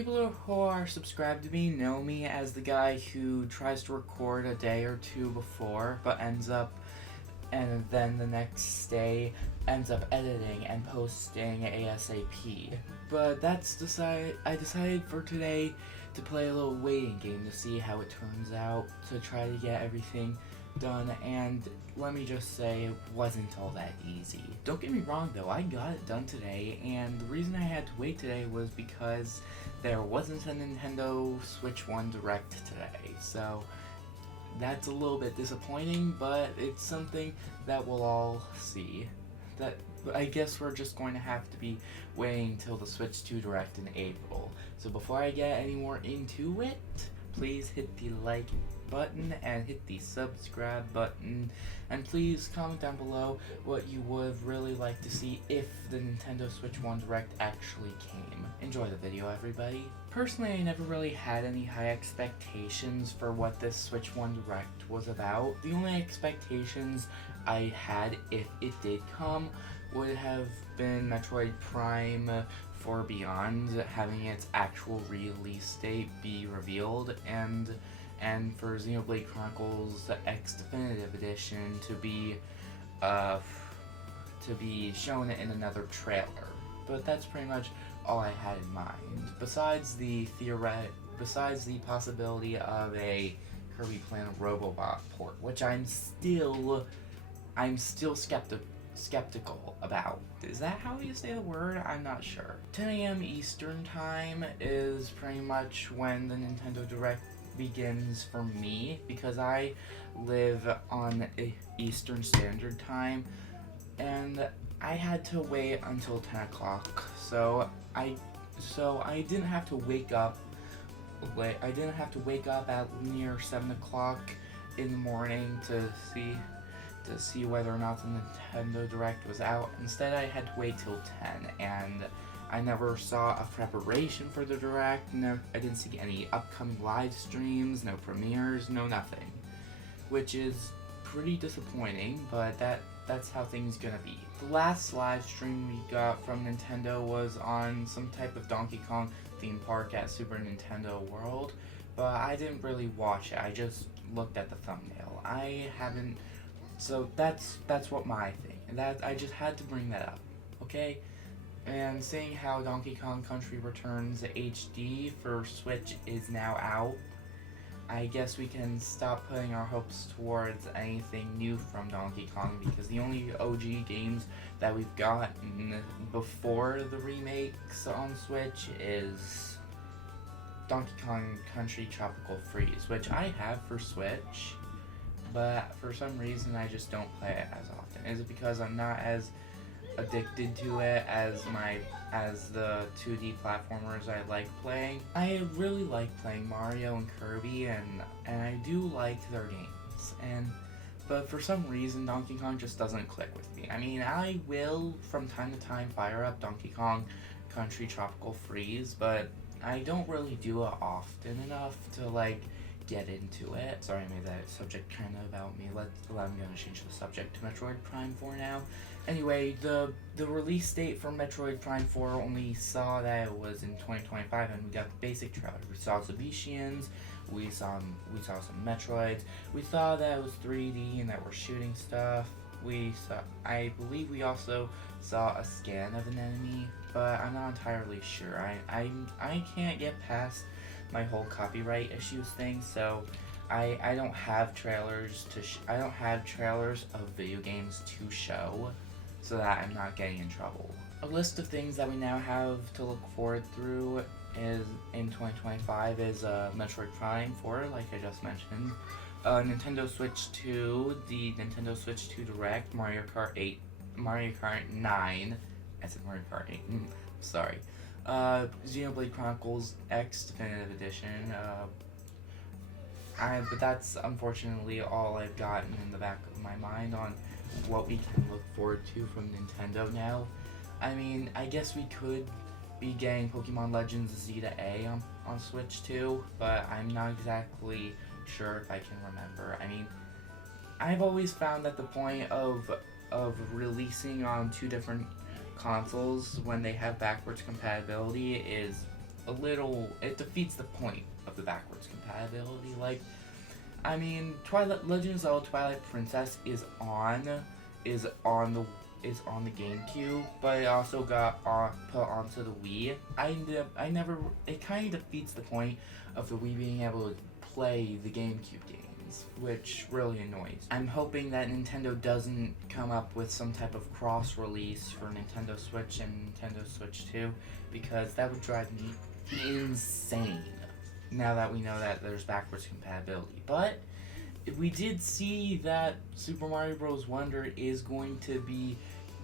people who are subscribed to me know me as the guy who tries to record a day or two before, but ends up, and then the next day ends up editing and posting ASAP. But I decided for today to play a little waiting game to see how it turns out, to try to get everything done, and let me just say, it wasn't all that easy. Don't get me wrong though, I got it done today, and the reason I had to wait today was because there wasn't a Nintendo Switch 1 Direct today, so that's a little bit disappointing, but it's something that we'll all see. That I guess we're just going to have to be waiting till the Switch 2 Direct in April. So before I get any more into it, please hit the like button and hit the subscribe button, and please comment down below what you would really like to see if the Nintendo Switch 1 Direct actually came. Enjoy the video, everybody. Personally, I never really had any high expectations for what this Switch 1 Direct was about. The only expectations I had, if it did come, would have been Metroid Prime 4 Beyond having its actual release date be revealed, and for Xenoblade Chronicles X Definitive Edition to be shown in another trailer. But that's pretty much all I had in mind. Besides the possibility of a Kirby Planet Robobot port, which I'm still skeptical about. Is that how you say the word? I'm not sure. 10 a.m. Eastern Time is pretty much when the Nintendo Direct begins for me, because I live on Eastern Standard Time, and I had to wait until 10 o'clock, so I didn't have to wake up late. I didn't have to wake up at near 7 o'clock in the morning to see whether or not the Nintendo Direct was out. Instead, I had to wait till 10, and I never saw a preparation for the Direct. No, I didn't see any upcoming live streams, no premieres, no nothing, which is pretty disappointing, but that's how things gonna be. The last live stream we got from Nintendo was on some type of Donkey Kong theme park at Super Nintendo World, but I didn't really watch it. I just looked at the thumbnail. So that's what my thing, and that I just had to bring that up, okay? And seeing how Donkey Kong Country Returns HD for Switch is now out, I guess we can stop putting our hopes towards anything new from Donkey Kong, because the only OG games that we've gotten before the remakes on Switch is Donkey Kong Country Tropical Freeze, which I have for Switch, but for some reason I just don't play it as often. Is it because I'm not as addicted to it as the 2D platformers I like playing? I really like playing Mario and Kirby, and I do like their games, but for some reason Donkey Kong just doesn't click with me. I mean, I will from time to time fire up Donkey Kong Country Tropical Freeze, but I don't really do it often enough to get into it. Sorry, I made that subject kind of about me. I'm gonna change the subject to Metroid Prime 4 now. Anyway, the release date for Metroid Prime 4 only saw that it was in 2025, and we got the basic trailer. We saw Zabuchians, we saw some Metroids, we saw that it was 3D and that we're shooting stuff. I believe we also saw a scan of an enemy, but I'm not entirely sure. I can't get past my whole copyright issues thing, so I don't have trailers I don't have trailers of video games to show, so that I'm not getting in trouble. A list of things that we now have to look forward through is in 2025 is Metroid Prime 4, like I just mentioned, Nintendo Switch 2, the Nintendo Switch 2 Direct, Mario Kart 8, Mario Kart 9, I said Mario Kart 8, sorry, Xenoblade Chronicles X Definitive Edition, but that's unfortunately all I've gotten in the back of my mind on what we can look forward to from Nintendo now. I mean, I guess we could be getting Pokemon Legends Zeta A on Switch 2, but I'm not exactly sure if I can remember. I mean, I've always found that the point of releasing on two different consoles when they have backwards compatibility is it defeats the point of the backwards compatibility. Like, I mean, Legend of Zelda Twilight Princess is on the GameCube, but it also got put onto the Wii. It kind of defeats the point of the Wii being able to play the GameCube games, which really annoys. I'm hoping that Nintendo doesn't come up with some type of cross-release for Nintendo Switch and Nintendo Switch 2, because that would drive me insane now that we know that there's backwards compatibility. But we did see that Super Mario Bros. Wonder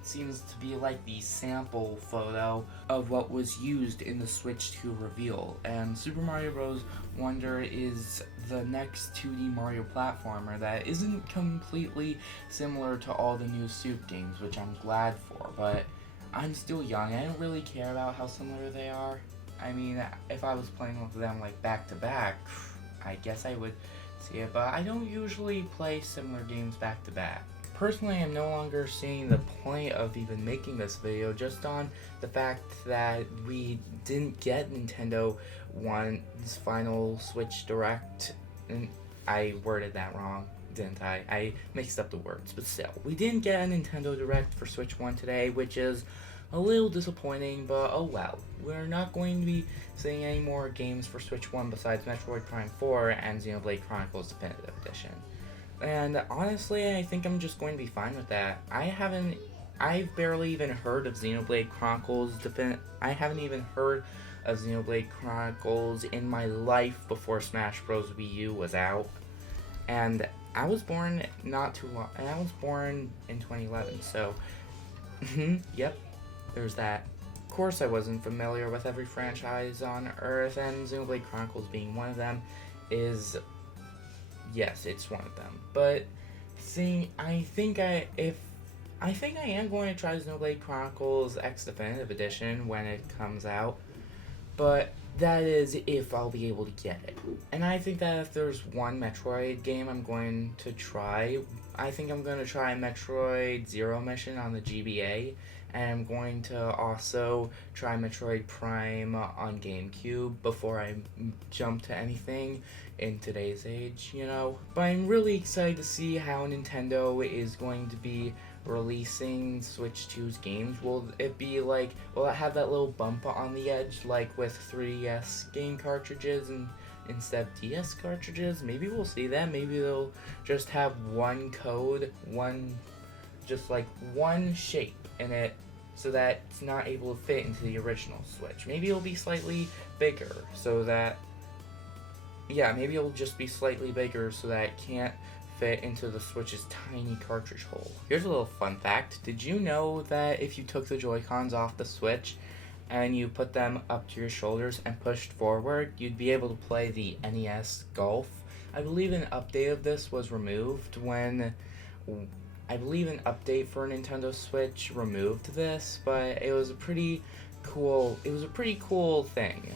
seems to be like the sample photo of what was used in the Switch 2 reveal. And Super Mario Bros. Wonder is the next 2D Mario platformer that isn't completely similar to all the new Soup games, which I'm glad for, but I'm still young. I don't really care about how similar they are. I mean, if I was playing with them like back to back, I guess I would see it, but I don't usually play similar games back to back. Personally, I'm no longer seeing the point of even making this video, just on the fact that we didn't get Nintendo One's final Switch Direct, and I worded that wrong, didn't I? I mixed up the words, but still. We didn't get a Nintendo Direct for Switch 1 today, which is a little disappointing, but oh well. We're not going to be seeing any more games for Switch 1 besides Metroid Prime 4 and Xenoblade Chronicles Definitive Edition. And honestly, I think I'm just going to be fine with that. I've barely even heard of Xenoblade Chronicles I haven't even heard of Xenoblade Chronicles in my life before Smash Bros. Wii U was out. And I was born I was born in 2011, so yep, there's that. Of course I wasn't familiar with every franchise on Earth, and Xenoblade Chronicles being one of them is... yes, it's one of them. But I think I am going to try Xenoblade Chronicles X Definitive Edition when it comes out. But that is if I'll be able to get it. And I think that if there's one Metroid game I'm going to try, I think I'm going to try Metroid Zero Mission on the GBA. And I'm going to also try Metroid Prime on GameCube before I jump to anything in today's age, you know. But I'm really excited to see how Nintendo is going to be releasing Switch 2's games. Will it have that little bump on the edge like with 3DS game cartridges and instead of DS cartridges? Maybe we'll see that. Maybe they'll just have one code, one shape in it, so that it's not able to fit into the original Switch. Maybe it'll be slightly bigger, so that... yeah, maybe it'll just be slightly bigger so that it can't fit into the Switch's tiny cartridge hole. Here's a little fun fact. Did you know that if you took the Joy-Cons off the Switch and you put them up to your shoulders and pushed forward, you'd be able to play the NES Golf? I believe an update of this was removed when... I believe an update for Nintendo Switch removed this, but it was a pretty cool thing.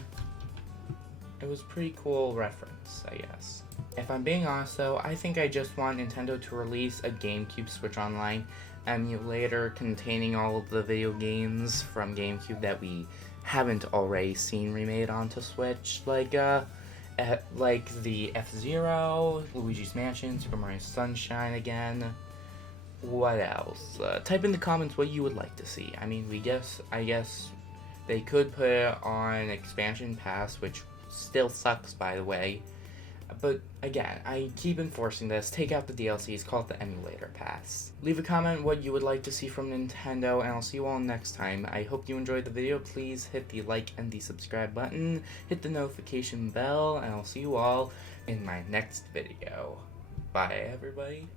It was a pretty cool reference, I guess. If I'm being honest though, I think I just want Nintendo to release a GameCube Switch Online emulator containing all of the video games from GameCube that we haven't already seen remade onto Switch, like the F-Zero, Luigi's Mansion, Super Mario Sunshine again. What else? Type in the comments what you would like to see. I mean, I guess they could put it on Expansion Pass, which still sucks, by the way. But again, I keep enforcing this. Take out the DLCs, call it the Emulator Pass. Leave a comment what you would like to see from Nintendo, and I'll see you all next time. I hope you enjoyed the video. Please hit the like and the subscribe button. Hit the notification bell, and I'll see you all in my next video. Bye, everybody.